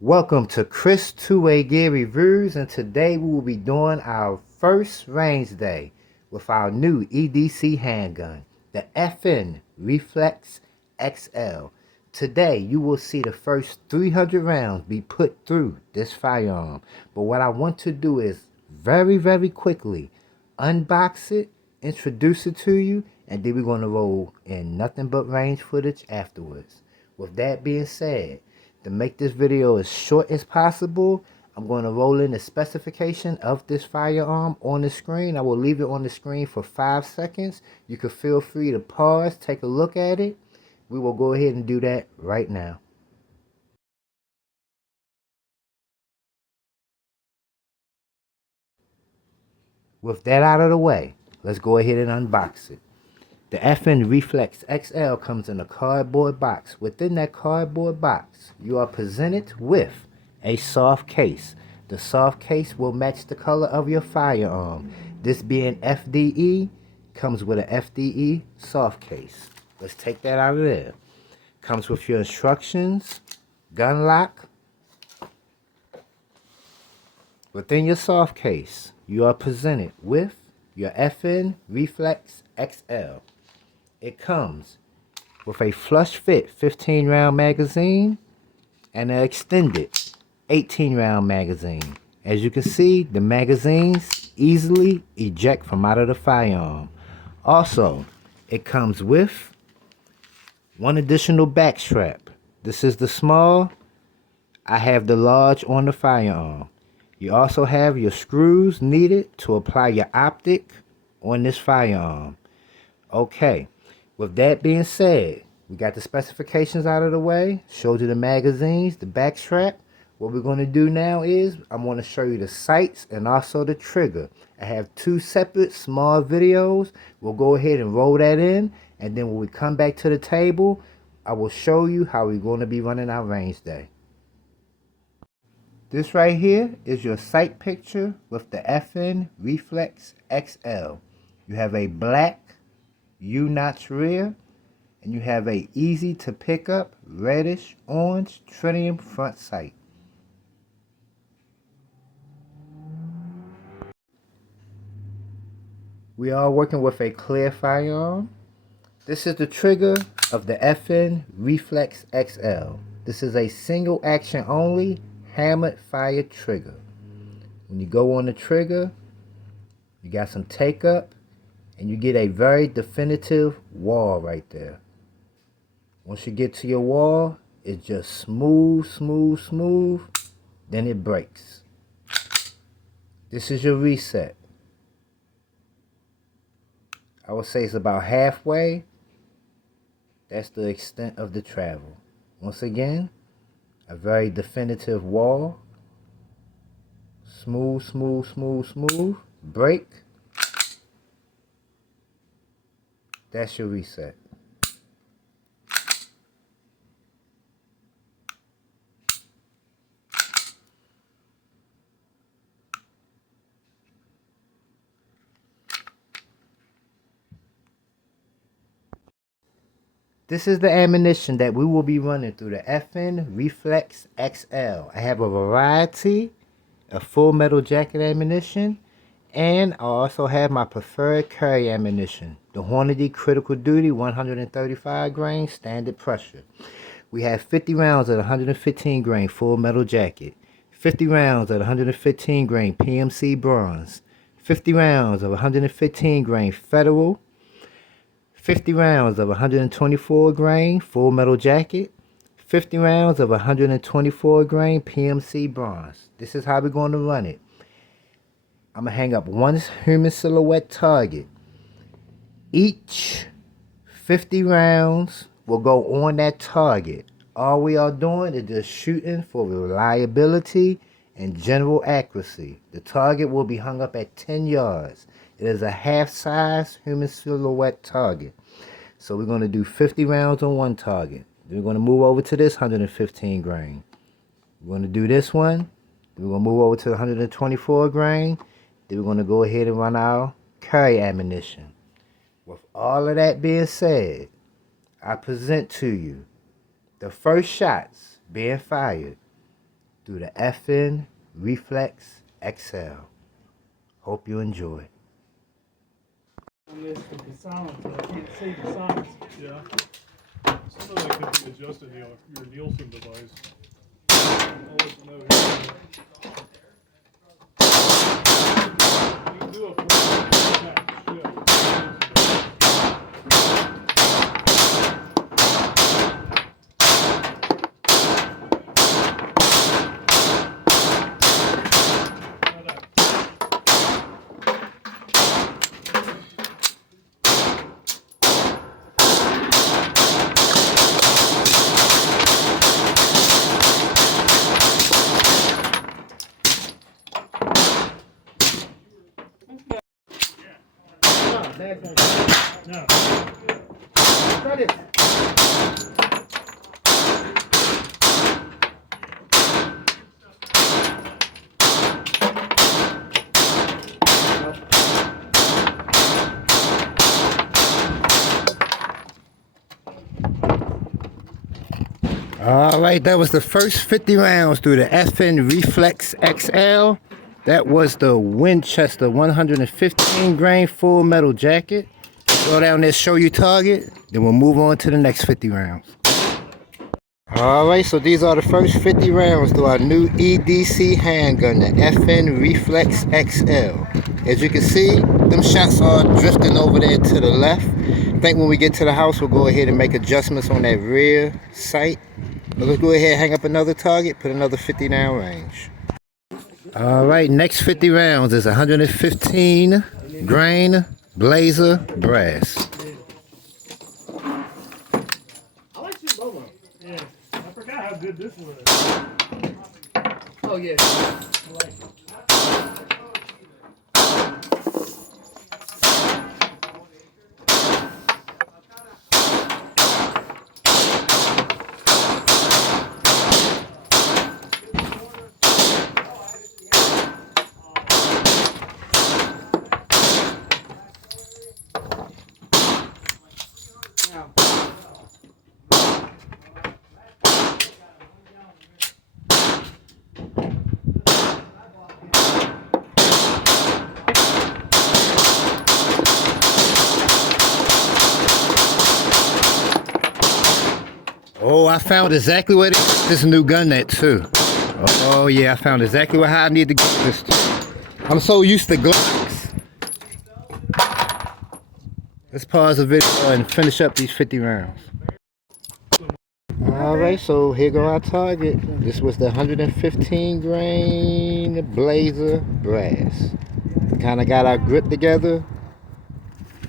Welcome to Chris Two-Way Gear Reviews, and today we will be doing our first range day with our new EDC handgun, the FN REFLEX XL. Today you will see the first 300 rounds be put through this firearm, but what I want to do is very quickly unbox it, introduce it to you, and then we're going to roll in nothing but range footage afterwards. With that being said, to make this video as short as possible, I'm going to roll in the specification of this firearm on the screen. I will leave it on the screen for 5 seconds. You can feel free to pause, take a look at it. We will go ahead and do that right now. With that out of the way, let's go ahead and unbox it. The FN REFLEX XL comes in a cardboard box. Within that cardboard box, you are presented with a soft case. The soft case will match the color of your firearm. This being FDE, comes with an FDE soft case. Let's take that out of there. Comes with your instructions, gun lock. Within your soft case, you are presented with your FN REFLEX XL. It comes with a flush fit 15 round magazine and an extended 18 round magazine. As you can see, the magazines easily eject from out of the firearm. Also, it comes with one additional back strap. This is the small. I have the large on the firearm. You also have your screws needed to apply your optic on this firearm. Okay. With that being said, we got the specifications out of the way, showed you the magazines, the back strap. What we're going to do now is I'm going to show you the sights and also the trigger. I have 2 separate small videos. We'll go ahead and roll that in, and then when we come back to the table, I will show you how we're going to be running our range day. This right here is your sight picture with the FN REFLEX XL. You have a black U-notch rear, and you have a easy to pick up reddish orange tritium front sight. We are working with a clear firearm. This is the trigger of the FN REFLEX XL. This is a single action only hammered fire trigger. When you go on the trigger, you got some take up, and you get a very definitive wall right there. Once you get to your wall, it's just smooth, then it breaks. This is your reset. I would say it's about halfway. That's the extent of the travel. Once again, a very definitive wall. Smooth, break. That's your reset. This is the ammunition that we will be running through the FN REFLEX XL. I have a variety of full metal jacket ammunition, and I also have my preferred carry ammunition, the Hornady Critical Duty 135 grain standard pressure. We have 50 rounds at 115 grain full metal jacket, 50 rounds at 115 grain PMC bronze, 50 rounds of 115 grain federal, 50 rounds of 124 grain full metal jacket, 50 rounds of 124 grain PMC bronze. This is how we're going to run it. I'm going to hang up one human silhouette target. Each 50 rounds will go on that target. All we are doing is just shooting for reliability and general accuracy. The target will be hung up at 10 yards. It is a half-size human silhouette target. So we're going to do 50 rounds on one target. Then we're going to move over to this 115 grain. We're going to do this one. Then we're going to move over to the 124 grain. Then we're going to go ahead and run our carry ammunition. With all of that being said, I present to you the first shots being fired through the FN Reflex XL. Hope you enjoy. On this with the silence, I can't see the silence. Yeah. Some of that could be adjusted in your Nielsen device. I'll let you know here. You can do a full shift. No. Try this. All right, that was the first 50 rounds through the FN Reflex XL. That was the Winchester 115 grain full metal jacket. Go down there, show you target, then we'll move on to the next 50 rounds. All right, so these are the first 50 rounds through our new EDC handgun, the FN Reflex XL. As you can see, them shots are drifting over there to the left. I think when we get to the house, we'll go ahead and make adjustments on that rear sight. But let's go ahead and hang up another target, put another 50 down range. All right, next 50 rounds is 115 grain Blazer brass. I like shooting both of them. Yeah. I forgot how good this was. Oh yeah. I like it. Oh, I found exactly where this new gun at too. Oh yeah, I found exactly how I need to get this to. I'm so used to Glocks. Let's pause the video and finish up these 50 rounds. Alright, so here go our target. This was the 115 grain Blazer brass. Kinda got our grip together.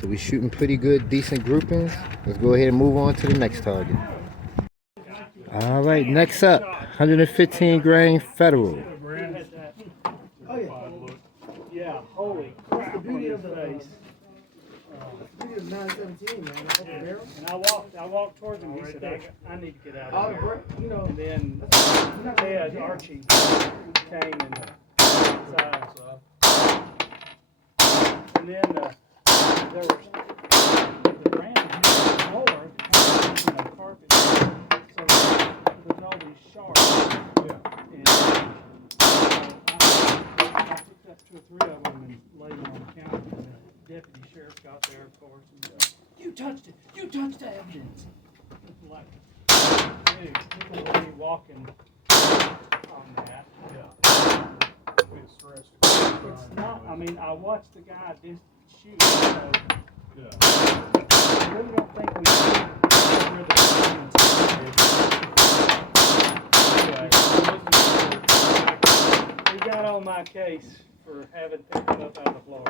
So we're shooting pretty good, decent groupings. Let's go ahead and move on to the next target. All right, next up, 115 grain Federal. Oh yeah. Yeah, holy crap. That's the beauty of the face. The beauty of 917, man. Open barrel. And I walked towards him. He said, I need to get out All of the here. break, you know. And then Ted Archie came and and then there was the ground smaller, carpet. So there's all these sharks. And I picked up 2 or 3 of them and laid them on the counter. And the deputy sheriff got there, of course, and you touched it. You touched the evidence. It's like, dude, people will be walking on that. It's not, I mean, I watched the guy just shoot, so I really don't think we should where the evidence is. He got on my case for having picked it up out of the floor.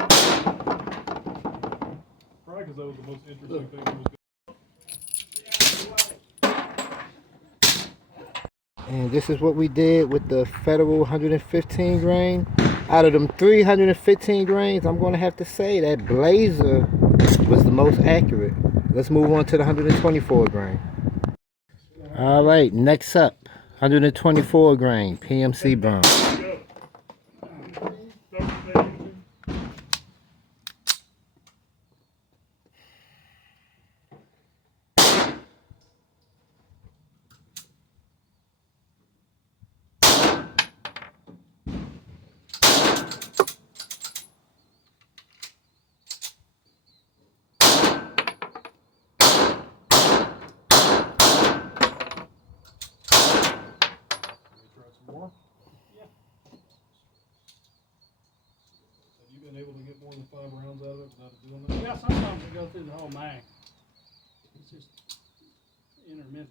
Probably because that was the most interesting thing that was And this is what we did with the Federal 115 grain. Out of them 315 grains, I'm going to have to say that Blazer was the most accurate. Let's move on to the 124 grain. All right, next up, 124 grain PMC Brown. 5 rounds out of it without it doing that? Yeah, sometimes we go through the whole mag. It's just intermittent.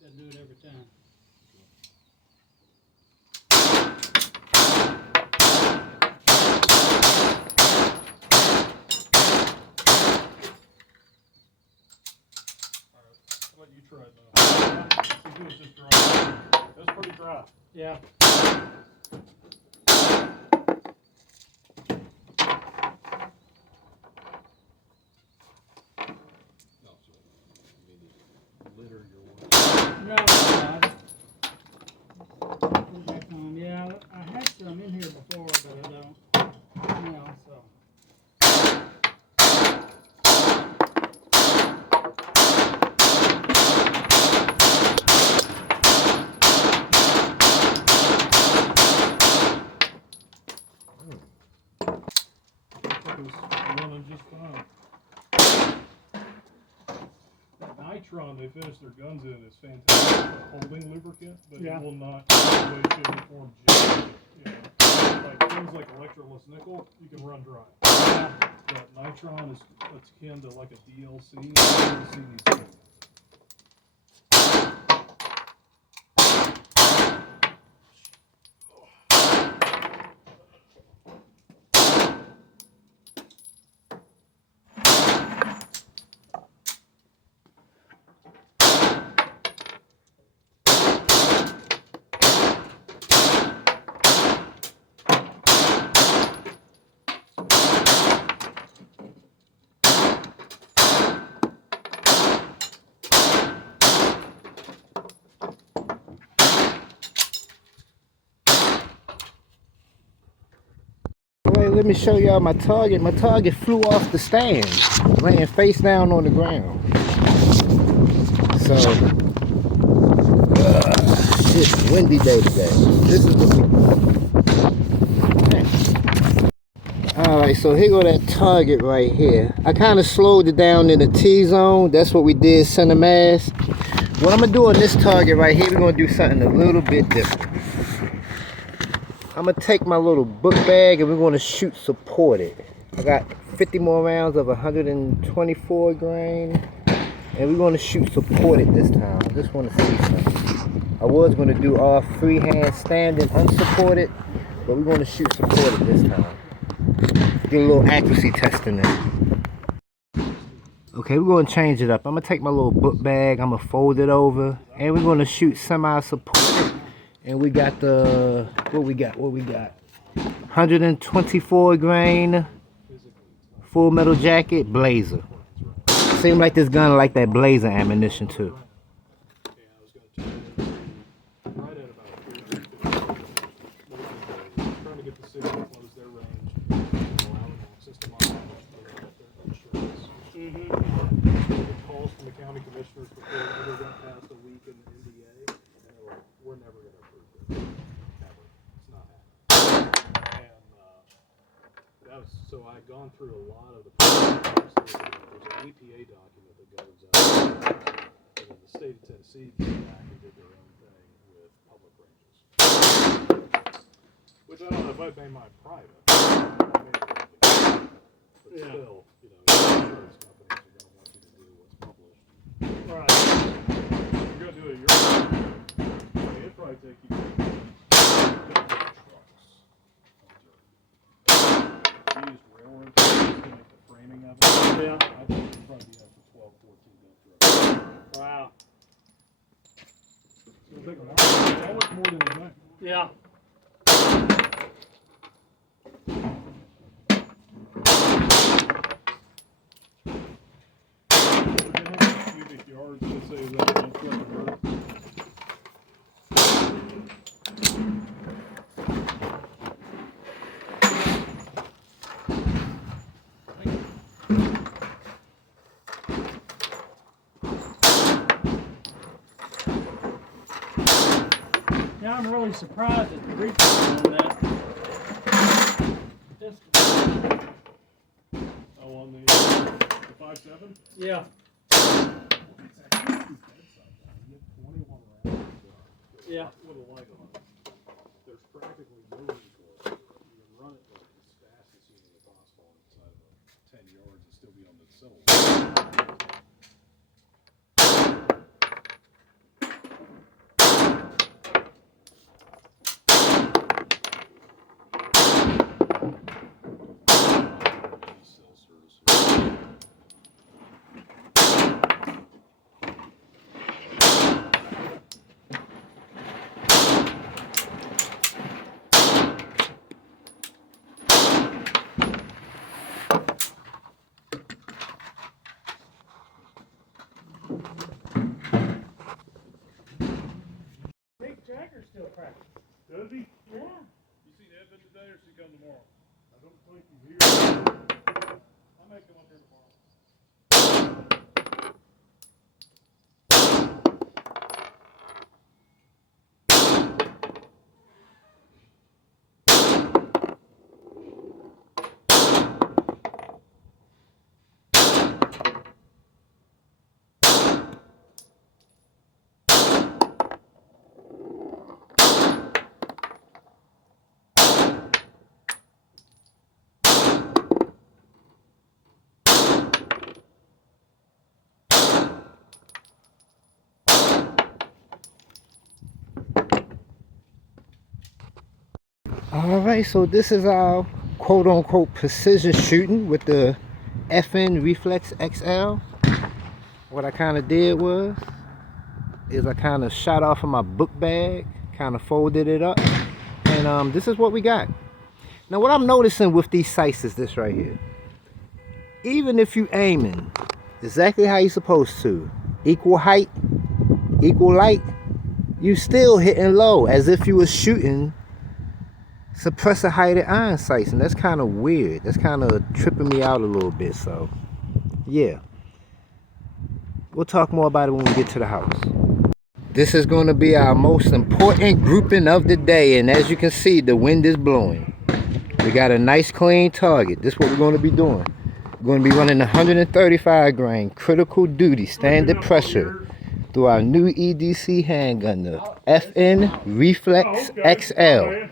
Doesn't do it every time. How about you try it now? You do it just dry. That's pretty dry. Yeah. No, so you mean to litter your one. No, I just put it back on. Yeah, I had some in here before, but I don't. You know, so. It was running just fine. That nitron they finish their guns in is fantastic for holding lubricant, but Yeah. it will not in any way, shape, or form jam it. You know, like things like electroless nickel, you can run dry. But nitron is akin to like a DLC. DLC needs to be. Wait, let me show y'all my target. My target flew off the stand, laying face down on the ground. So, it's a windy day today. This is what we. Alright, so here go that target right here. I kind of slowed it down in the T-zone. That's what we did, center mass. What I'm going to do on this target right here, we're going to do something a little bit different. I'm going to take my little book bag and we're going to shoot supported. I got 50 more rounds of 124 grain. And we're going to shoot supported this time. I just want to see something. I was going to do all freehand standing unsupported, but we're going to shoot supported this time. Get a little accuracy testing there. Okay, we're going to change it up. I'm going to take my little book bag, I'm going to fold it over, and we're going to shoot semi-supported. And we got the, what we got? 124 grain, full metal jacket, blazer. Seems like this gun like that blazer ammunition too. Yeah, I was going to turn it right at about 350. Trying to get the city to close their range and allow them access to my knowledge to get their insurance. Get calls from the county commissioners before it ever got past a week in the NDA, and they're like, we're never going to approve this. Ever. It's not happening. And that was, so I had gone through a lot of the process. There's an EPA document that goes out. And then the state of Tennessee came back and did their own thing with public ranges. Which I don't know if I'd made mine private. I made it public. But still, you know, insurance companies are going to want you to do what's published. Right. You're going to do it your own. I mean, it'd probably take you trucks. You used railroad trucks to make the framing of it. Yeah. I think it'd probably be up to 12, 14 dump trucks. Wow. It'll take a while. That was more than you think. Yeah. Cubic yards, let's say, that don't flip and hurt. Yeah, I'm really surprised at the recoil on that. Just, Oh, on the 5.7? yeah. Yeah. With a light on. There's practically no recoil. You can run it like as fast as humanly possible. Big Jagger's still cracking. Does he? Yeah. You seen Evan today, or does he come tomorrow? I don't think he's here. I may come up here tomorrow. Alright, so this is our quote-unquote precision shooting with the FN Reflex XL. What I kind of did is I kind of shot off of my book bag, kind of folded it up, and this is what we got. Now what I'm noticing with these sights is this right here. Even if you aiming exactly how you're supposed to, equal height, equal light, you still hitting low as if you was shooting suppressor heighted iron sights, and that's kind of weird. That's kind of tripping me out a little bit. So yeah, we'll talk more about it when we get to the house. This is going to be our most important grouping of the day, and as you can see, the wind is blowing. We got a nice clean target. This is what we're going to be doing. We're going to be running 135 grain critical duty standard pressure through our new EDC handgun, the FN Reflex XL.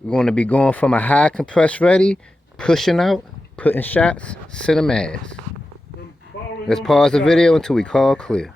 We're going to be going from a high compress ready, pushing out, putting shots, cinemass. Let's pause the video until we call clear.